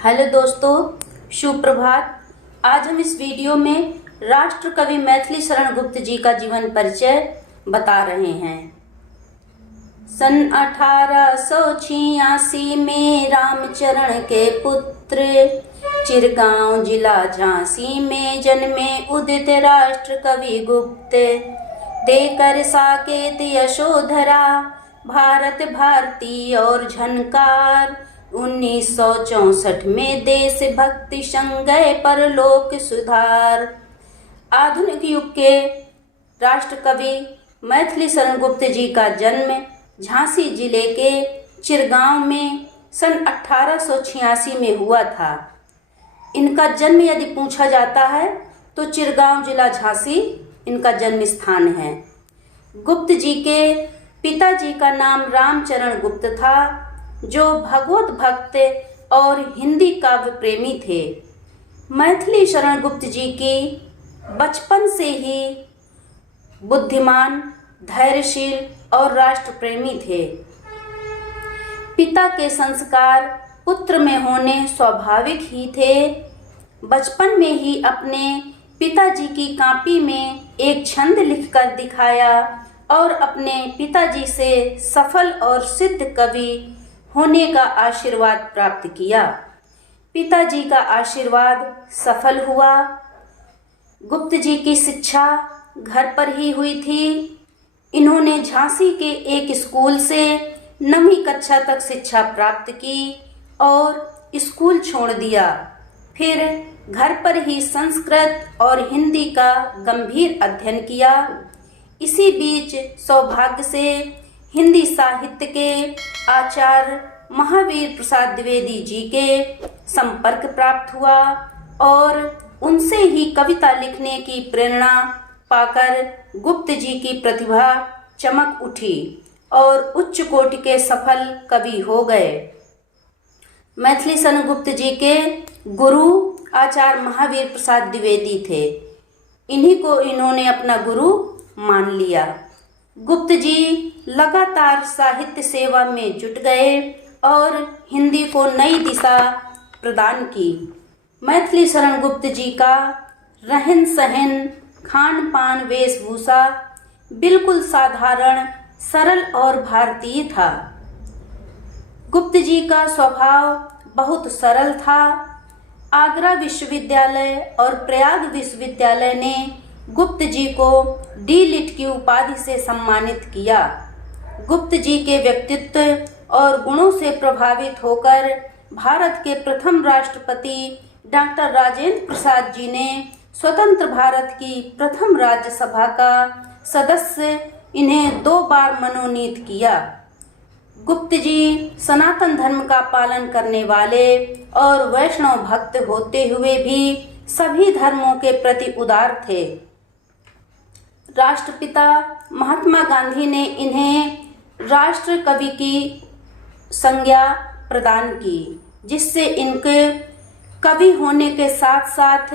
Hello दोस्तों, शुभ प्रभात। आज हम इस वीडियो में राष्ट्र कवि मैथिली शरण गुप्त जी का जीवन परिचय बता रहे हैं। सन 1886 में रामचरण के पुत्र चिरगांव जिला झांसी में जन्मे उदित राष्ट्र कवि गुप्त। देकर साकेत यशोधरा भारत भारती और झनकार। 1964 में देश भक्ति संगय परलोक सुधार। आधुनिक युग के राष्ट्र कवि मैथिली शरण गुप्त जी का जन्म झांसी जिले के चिरगांव में सन 1886 में हुआ था। इनका जन्म यदि पूछा जाता है तो चिरगांव जिला झांसी इनका जन्म स्थान है। गुप्त जी के पिताजी का नाम रामचरण गुप्त था, जो भगवत भक्त और हिंदी काव्य प्रेमी थे। मैथिली शरण गुप्त जी की बचपन से ही बुद्धिमान, धैर्यशील और राष्ट्र प्रेमी थे। पिता के संस्कार पुत्र में होने स्वाभाविक ही थे। बचपन में ही अपने पिताजी की कॉपी में एक छंद लिखकर दिखाया और अपने पिताजी से सफल और सिद्ध कवि होने का आशीर्वाद प्राप्त किया। पिताजी का आशीर्वाद सफल हुआ। गुप्त जी की शिक्षा घर पर ही हुई थी। इन्होंने झांसी के एक स्कूल से 9वीं कक्षा तक शिक्षा प्राप्त की और स्कूल छोड़ दिया। फिर घर पर ही संस्कृत और हिंदी का गंभीर अध्ययन किया। इसी बीच सौभाग्य से हिंदी साहित्य के आचार्य महावीर प्रसाद द्विवेदी जी के संपर्क प्राप्त हुआ और उनसे ही कविता लिखने की प्रेरणा पाकर गुप्त जी की प्रतिभा चमक उठी और उच्च कोटि के सफल कवि हो गए। मैथिली शरण गुप्त जी के गुरु आचार्य महावीर प्रसाद द्विवेदी थे। इन्हीं को इन्होंने अपना गुरु मान लिया। गुप्त जी लगातार साहित्य सेवा में जुट गए और हिंदी को नई दिशा प्रदान की। मैथिली शरण गुप्त जी का रहन सहन, खान पान, वेशभूषा बिल्कुल साधारण, सरल और भारतीय था। गुप्त जी का स्वभाव बहुत सरल था। आगरा विश्वविद्यालय और प्रयाग विश्वविद्यालय ने गुप्त जी को डी.लिट की उपाधि से सम्मानित किया। गुप्त जी के व्यक्तित्व और गुणों से प्रभावित होकर भारत के प्रथम राष्ट्रपति डॉक्टर राजेंद्र प्रसाद जी ने स्वतंत्र भारत की प्रथम राज्यसभा का सदस्य इन्हें 2 बार मनोनीत किया। गुप्त जी सनातन धर्म का पालन करने वाले और वैष्णव भक्त होते हुए भी सभी धर्मों के प्रति उदार थे। राष्ट्रपिता महात्मा गांधी ने इन्हें राष्ट्र कवि की संज्ञा प्रदान की, जिससे इनके कवि होने के साथ साथ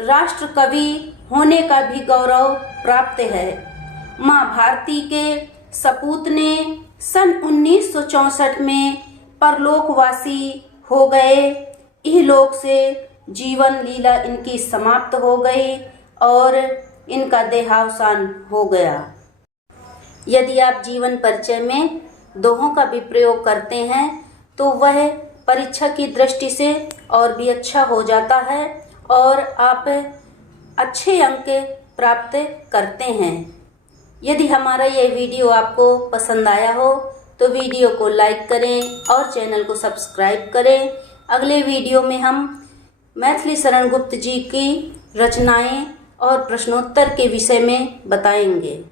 राष्ट्र कवि होने का भी गौरव प्राप्त है। माँ भारती के सपूत ने सन 1964 में परलोकवासी हो गए। इहलोक से जीवन लीला इनकी समाप्त हो गई और इनका देहावसान हो गया। यदि आप जीवन परिचय में दोहों का भी प्रयोग करते हैं तो वह परीक्षा की दृष्टि से और भी अच्छा हो जाता है और आप अच्छे अंक प्राप्त करते हैं। यदि हमारा यह वीडियो आपको पसंद आया हो तो वीडियो को लाइक करें और चैनल को सब्सक्राइब करें। अगले वीडियो में हम मैथिली शरण गुप्त जी की रचनाएं और प्रश्नोत्तर के विषय में बताएंगे।